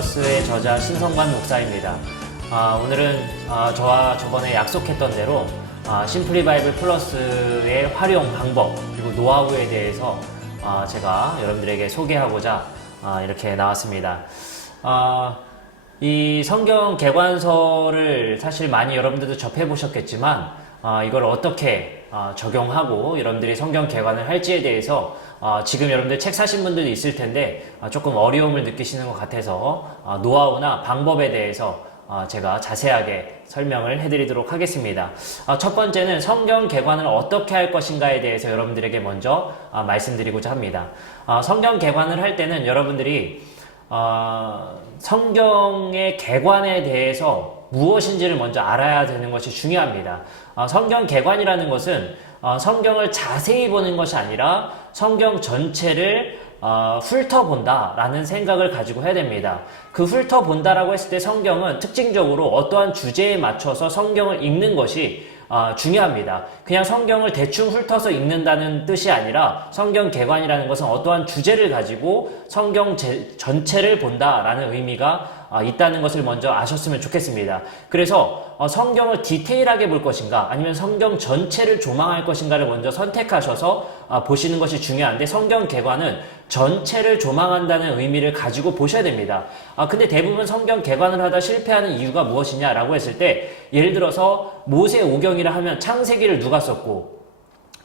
플러스의 저자 신성관 목사입니다. 오늘은 저와 저번에 약속했던 대로 심플리 바이블 플러스의 활용 방법 그리고 노하우에 대해서 제가 여러분들에게 소개하고자 이렇게 나왔습니다. 이 성경 개관서를 사실 많이 여러분들도 접해보셨겠지만 이걸 어떻게 적용하고 여러분들이 성경 개관을 할지에 대해서 지금 여러분들 책 사신 분들도 있을 텐데 조금 어려움을 느끼시는 것 같아서 노하우나 방법에 대해서 제가 자세하게 설명을 해드리도록 하겠습니다. 첫 번째는 성경 개관을 어떻게 할 것인가에 대해서 여러분들에게 먼저 말씀드리고자 합니다. 성경 개관을 할 때는 여러분들이 성경의 개관에 대해서 무엇인지를 먼저 알아야 되는 것이 중요합니다. 성경 개관이라는 것은 성경을 자세히 보는 것이 아니라 성경 전체를 훑어본다 라는 생각을 가지고 해야 됩니다. 그 훑어본다라고 했을 때 성경은 특징적으로 어떠한 주제에 맞춰서 성경을 읽는 것이 중요합니다. 그냥 성경을 대충 훑어서 읽는다는 뜻이 아니라 성경 개관이라는 것은 어떠한 주제를 가지고 성경 전체를 본다라는 의미가 있다는 것을 먼저 아셨으면 좋겠습니다. 그래서 성경을 디테일하게 볼 것인가 아니면 성경 전체를 조망할 것인가를 먼저 선택하셔서 보시는 것이 중요한데 성경 개관은 전체를 조망한다는 의미를 가지고 보셔야 됩니다. 근데 대부분 성경 개관을 하다 실패하는 이유가 무엇이냐라고 했을 때 예를 들어서 모세 오경이라 하면 창세기를 누가 썼고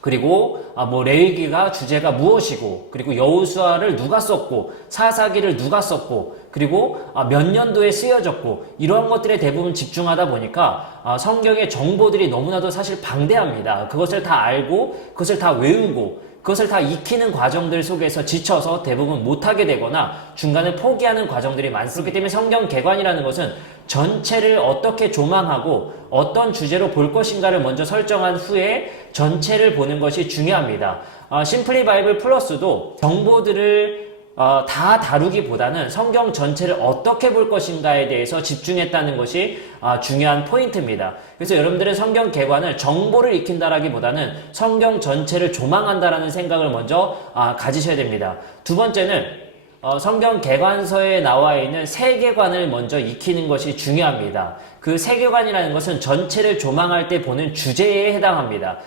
그리고 레위기가 주제가 무엇이고 그리고 여호수아를 누가 썼고 사사기를 누가 썼고 그리고 몇 년도에 쓰여졌고 이러한 것들에 대부분 집중하다 보니까 성경의 정보들이 너무나도 사실 방대합니다. 그것을 다 알고 그것을 다 외우고 그것을 다 익히는 과정들 속에서 지쳐서 대부분 못하게 되거나 중간에 포기하는 과정들이 많습니다. 그렇기 때문에 성경 개관이라는 것은 전체를 어떻게 조망하고 어떤 주제로 볼 것인가를 먼저 설정한 후에 전체를 보는 것이 중요합니다. 심플리 바이블 플러스도 정보들을 다 다루기보다는 성경 전체를 어떻게 볼 것인가에 대해서 집중했다는 것이 중요한 포인트입니다. 그래서 여러분들은 성경 개관을 정보를 익힌다라기보다는 성경 전체를 조망한다라는 생각을 먼저 가지셔야 됩니다. 두 번째는 성경 개관서에 나와 있는 세계관을 먼저 익히는 것이 중요합니다. 그 세계관이라는 것은 전체를 조망할 때 보는 주제에 해당합니다.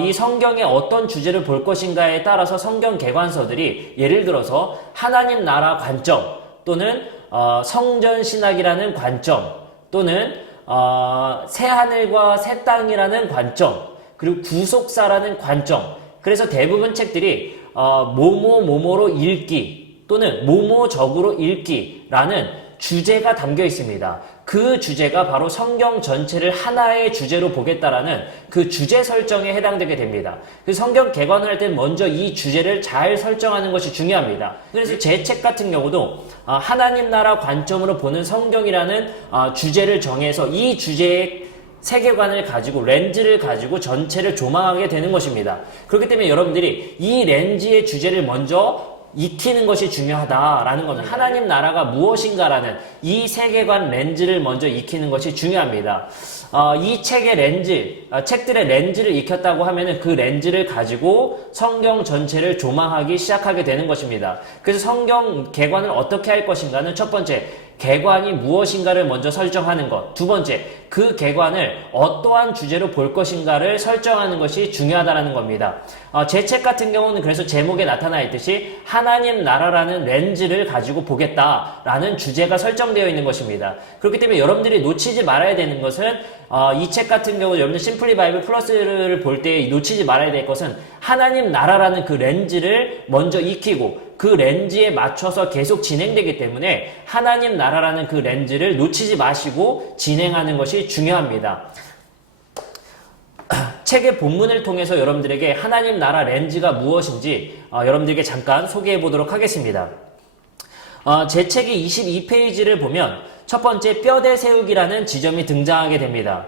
이 성경의 어떤 주제를 볼 것인가에 따라서 성경 개관서들이 예를 들어서 하나님 나라 관점 또는 성전 신학이라는 관점 또는 새하늘과 새 땅이라는 관점 그리고 구속사라는 관점 그래서 대부분 책들이 뭐뭐로 읽기 또는 뭐뭐적으로 읽기라는 주제가 담겨 있습니다. 그 주제가 바로 성경 전체를 하나의 주제로 보겠다라는 그 주제 설정에 해당되게 됩니다. 그래서 성경 개관을 할 때는 먼저 이 주제를 잘 설정하는 것이 중요합니다. 그래서 제 책 같은 경우도 하나님 나라 관점으로 보는 성경이라는 주제를 정해서 이 주제의 세계관을 가지고 렌즈를 가지고 전체를 조망하게 되는 것입니다. 그렇기 때문에 여러분들이 이 렌즈의 주제를 먼저 익히는 것이 중요하다라는 겁니다. 하나님 나라가 무엇인가라는 이 세계관 렌즈를 먼저 익히는 것이 중요합니다. 이 책의 렌즈, 책들의 렌즈를 익혔다고 하면은 그 렌즈를 가지고 성경 전체를 조망하기 시작하게 되는 것입니다. 그래서 성경 개관을 어떻게 할 것인가는 첫 번째, 개관이 무엇인가를 먼저 설정하는 것. 두 번째, 그 개관을 어떠한 주제로 볼 것인가를 설정하는 것이 중요하다는 겁니다. 제 책 같은 경우는 그래서 제목에 나타나 있듯이 하나님 나라라는 렌즈를 가지고 보겠다라는 주제가 설정되어 있는 것입니다. 그렇기 때문에 여러분들이 놓치지 말아야 되는 것은 이 책 같은 경우 여러분들 심플리 바이블 플러스를 볼 때 놓치지 말아야 될 것은 하나님 나라라는 그 렌즈를 먼저 익히고 그 렌즈에 맞춰서 계속 진행되기 때문에 하나님 나라라는 그 렌즈를 놓치지 마시고 진행하는 것이 중요합니다. 책의 본문을 통해서 여러분들에게 하나님 나라 렌즈가 무엇인지 여러분들에게 잠깐 소개해 보도록 하겠습니다. 제 책의 22페이지를 보면 첫 번째 뼈대 세우기라는 지점이 등장하게 됩니다.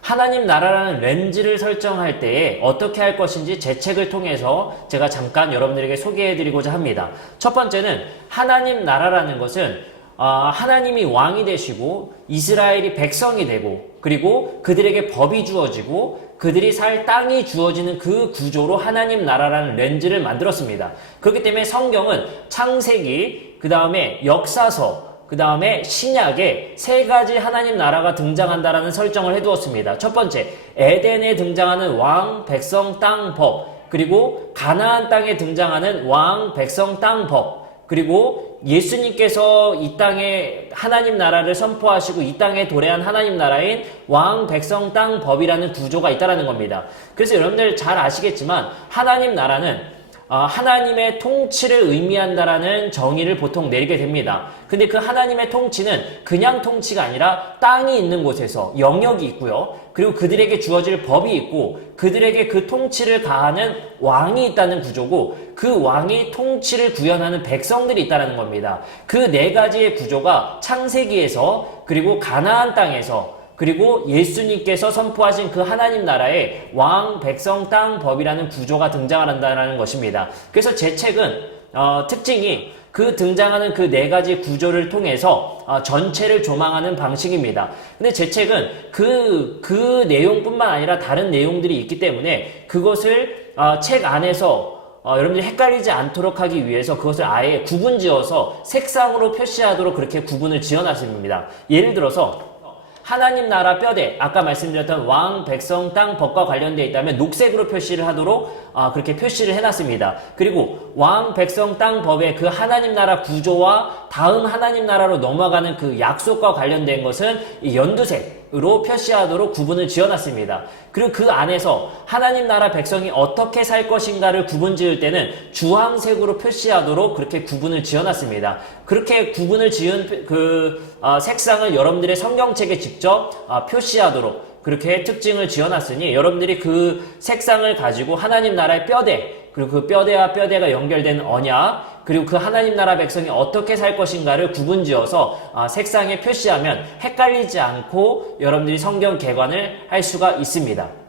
하나님 나라라는 렌즈를 설정할 때에 어떻게 할 것인지 제 책을 통해서 제가 잠깐 여러분들에게 소개해드리고자 합니다. 첫 번째는 하나님 나라라는 것은 하나님이 왕이 되시고 이스라엘이 백성이 되고 그리고 그들에게 법이 주어지고 그들이 살 땅이 주어지는 그 구조로 하나님 나라라는 렌즈를 만들었습니다. 그렇기 때문에 성경은 창세기, 그 다음에 역사서, 그 다음에 신약에 세 가지 하나님 나라가 등장한다라는 설정을 해두었습니다. 첫 번째, 에덴에 등장하는 왕, 백성, 땅, 법. 그리고 가나안 땅에 등장하는 왕, 백성, 땅, 법. 그리고 예수님께서 이 땅에 하나님 나라를 선포하시고 이 땅에 도래한 하나님 나라인 왕, 백성, 땅, 법이라는 구조가 있다는 겁니다. 그래서 여러분들 잘 아시겠지만 하나님 나라는 하나님의 통치를 의미한다라는 정의를 보통 내리게 됩니다. 근데 그 하나님의 통치는 그냥 통치가 아니라 땅이 있는 곳에서 영역이 있고요. 그리고 그들에게 주어질 법이 있고 그들에게 그 통치를 가하는 왕이 있다는 구조고 그 왕이 통치를 구현하는 백성들이 있다는 겁니다. 그 네 가지의 구조가 창세기에서 그리고 가나안 땅에서 그리고 예수님께서 선포하신 그 하나님 나라의 왕, 백성, 땅, 법이라는 구조가 등장한다는 것입니다. 그래서 제 책은 특징이 그 등장하는 그 네 가지 구조를 통해서 전체를 조망하는 방식입니다. 근데 제 책은 그 내용뿐만 아니라 다른 내용들이 있기 때문에 그것을 책 안에서 여러분들이 헷갈리지 않도록 하기 위해서 그것을 아예 구분지어서 색상으로 표시하도록 그렇게 구분을 지어놨습니다. 예를 들어서 하나님 나라 뼈대, 아까 말씀드렸던 왕, 백성, 땅, 법과 관련되어 있다면 녹색으로 표시를 하도록 그렇게 표시를 해놨습니다. 그리고 왕, 백성, 땅, 법의 그 하나님 나라 구조와 다음 하나님 나라로 넘어가는 그 약속과 관련된 것은 이 연두색으로 표시하도록 구분을 지어놨습니다. 그리고 그 안에서 하나님 나라 백성이 어떻게 살 것인가를 구분 지을 때는 주황색으로 표시하도록 그렇게 구분을 지어놨습니다. 그렇게 구분을 지은 색상을 여러분들의 성경책에 직접 표시하도록 그렇게 특징을 지어놨으니 여러분들이 그 색상을 가지고 하나님 나라의 뼈대, 그리고 그 뼈대와 뼈대가 연결된 언약, 그리고 그 하나님 나라 백성이 어떻게 살 것인가를 구분지어서 색상에 표시하면 헷갈리지 않고 여러분들이 성경 개관을 할 수가 있습니다.